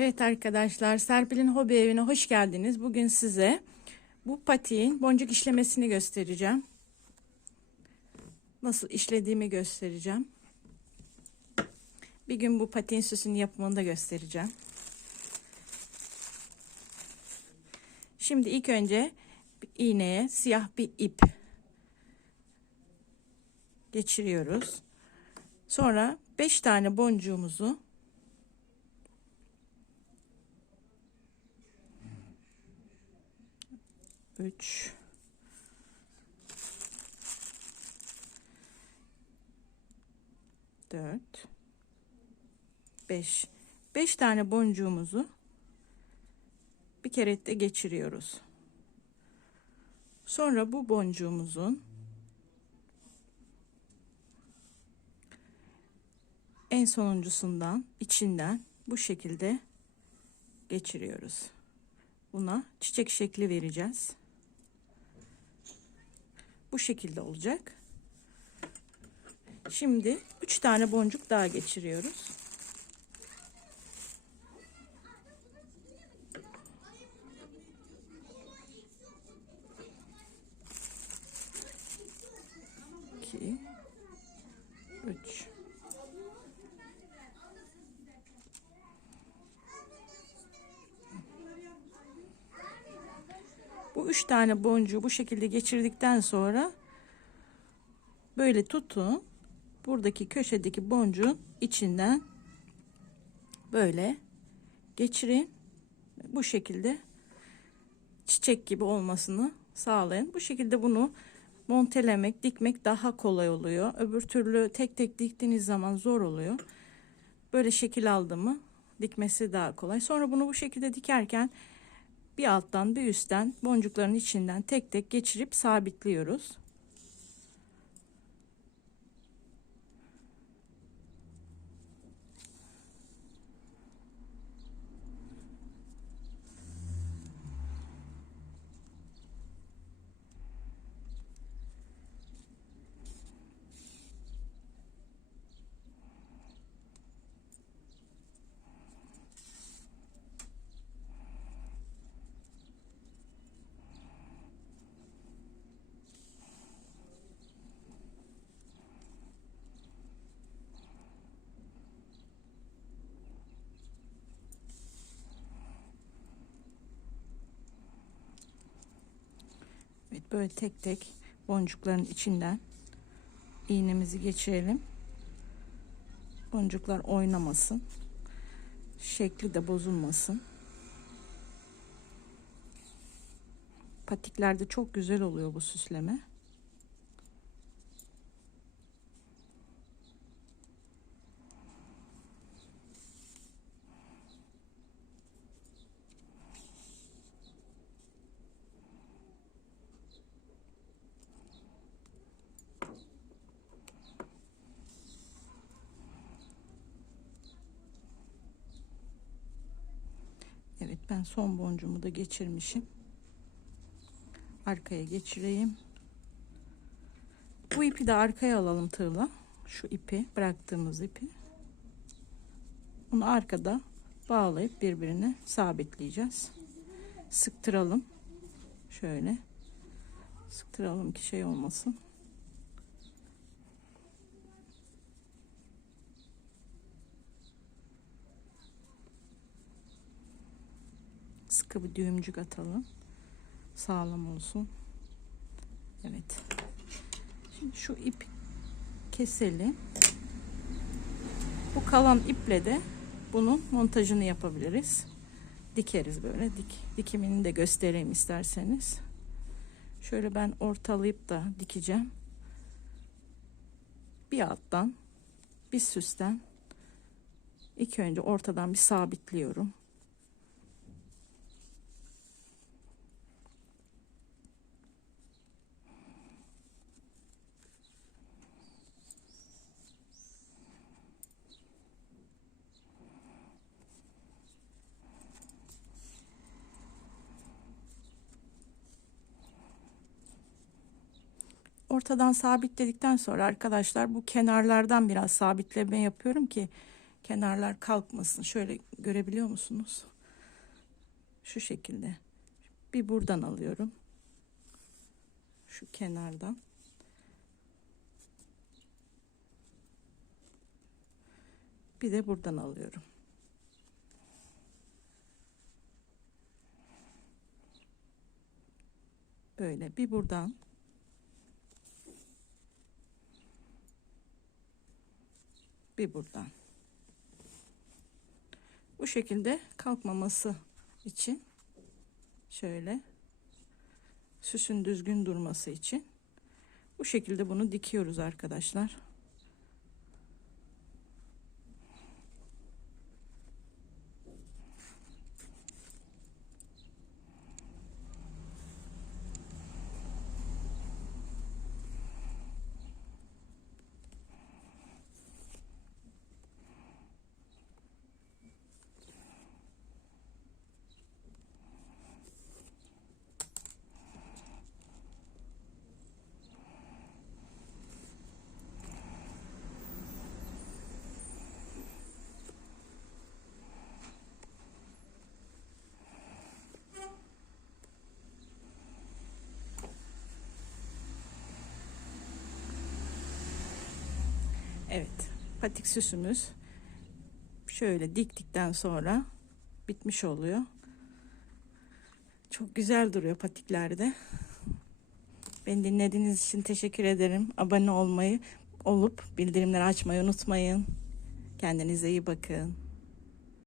Evet arkadaşlar Serpil'in hobi evine hoş geldiniz. Bugün size bu patiğin boncuk işlemesini göstereceğim. Nasıl işlediğimi göstereceğim. Bir gün bu patiğin süsünün yapımını da göstereceğim. Şimdi ilk önce iğneye siyah bir ip geçiriyoruz. Sonra 5 tane boncuğumuzu üç dört beş beş tane boncuğumuzu bir kere de geçiriyoruz. Sonra bu boncuğumuzun en sonuncusundan içinden bu şekilde geçiriyoruz. Buna çiçek şekli vereceğiz. Bu şekilde olacak. Şimdi 3 tane boncuk daha geçiriyoruz. İki, üç. Bu üç tane boncuğu bu şekilde geçirdikten sonra böyle tutun. Buradaki köşedeki boncuğun içinden böyle geçirin. Bu şekilde çiçek gibi olmasını sağlayın. Bu şekilde bunu montelemek, dikmek daha kolay oluyor. Öbür türlü tek tek diktiğiniz zaman zor oluyor. Böyle şekil aldı mı dikmesi daha kolay. Sonra bunu bu şekilde dikerken bir alttan bir üstten boncukların içinden tek tek geçirip sabitliyoruz. Böyle tek tek boncukların içinden iğnemizi geçirelim. Boncuklar oynamasın. Şekli de bozulmasın. Patiklerde çok güzel oluyor bu süsleme. Evet ben son boncuğumu da geçirmişim. Arkaya geçireyim. Bu ipi de arkaya alalım tığla. Şu ipi bıraktığımız ipi. Bunu arkada bağlayıp birbirine sabitleyeceğiz. Sıktıralım. Şöyle. Sıktıralım ki şey olmasın. Sıkı bir düğümcük atalım. Sağlam olsun. Evet. Şimdi şu ip keselim. Bu kalan iple de bunun montajını yapabiliriz. Dikeriz böyle. Dik, dikimini de göstereyim isterseniz. Şöyle ben ortalayıp da dikeceğim. Bir alttan bir süsten ilk önce ortadan bir sabitliyorum. Ortadan sabitledikten sonra arkadaşlar bu kenarlardan biraz sabitleme yapıyorum ki kenarlar kalkmasın. Şöyle görebiliyor musunuz? Şu şekilde. Bir buradan alıyorum. Şu kenardan. Bir de buradan alıyorum. Böyle bir buradan bir buradan. Bu şekilde kalkmaması için şöyle süsün düzgün durması için bu şekilde bunu dikiyoruz arkadaşlar. Evet, patik süsümüz şöyle diktikten sonra bitmiş oluyor. Çok güzel duruyor patiklerde. Beni dinlediğiniz için teşekkür ederim. Abone olmayı olup bildirimleri açmayı unutmayın. Kendinize iyi bakın.